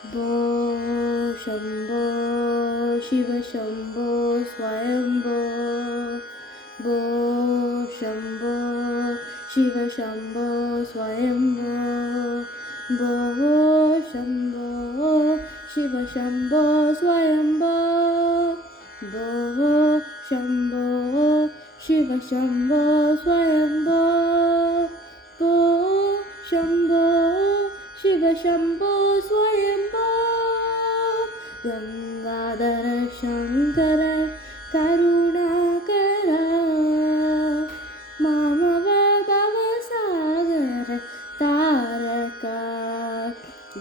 भो शम्भो शिव शम्भो स्वयम्भो भो शम्भो शिव शम्भो स्वयम्भो भो शम्भो शिव शम्भो स्वयम्भो भो शम्भो शिव शम्भो स्वयम्भो भो शम्भो शिव शम्भो स्वयम्भो गंगाधर शंकर करुणाकर मामव भवसागर तारका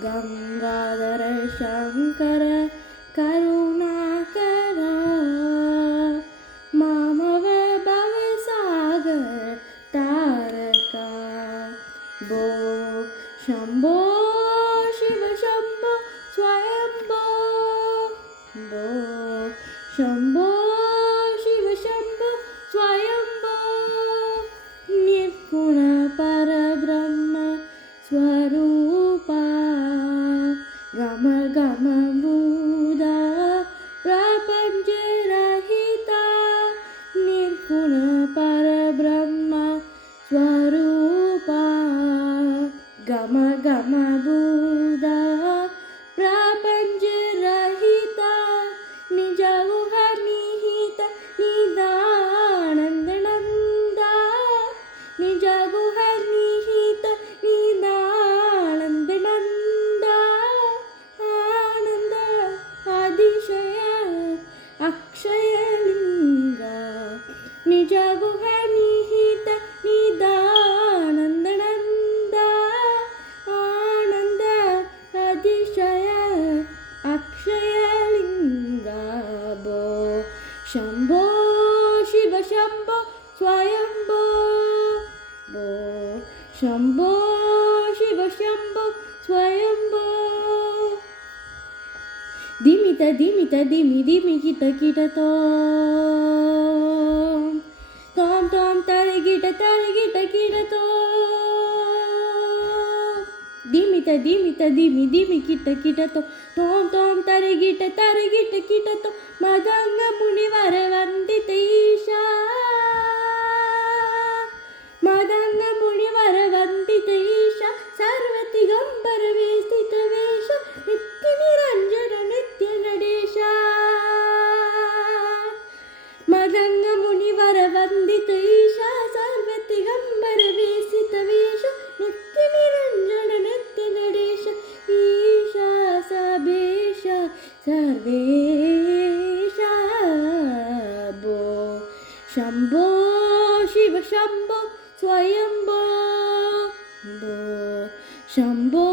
गंगाधर शंकर करुणाकर मामव भवसागर तारका भो शम्भो शिव शम्भो स्वयम्भो भो शम्भो शिव शम्भो स्वयम्भो निर्गुण परब्रह्म स्वरूपा गम गम बुधा प्रपंच रहिता निर्गुण परब्रह्म स्वरूपा गम गम बुधा प्रपंच रहिता निज ऊह निहित निदानंद नंदा निज ऊह निहित निदानंद नंदा आनंद अतिशय अक्षय लिंगा निज ऊह निहित निदानंद नंदा आनंद अतिशय अक्षय लिंगा भो शम्भो शिव शम्भो स्वयम्भो भो शम्भो शिव शम्भो स्वयम्भो दिमित दिमित दिमि दिमि किट किट तोम तोम तोम तरिगिट किट तोम दिमित दिमित दिमि दिमि किट तो तोम तोम तरिगिट किट तो मदंग मुनिवर वंदित ईशा मदंग मुनिवर वंदित ईशा सर्वतिगंबर वेस्थित वेश नित्य निरंजन नित्य नडेश मदंग मुनिवर वंदित ईशा सर्वतिगंबर वेस्थित वेश नित्य निरंजन नित्य नडेश ईशा सबेश सर्वेश भो शम्भो शिव शम्भो स्वयम्भो भो शम्भो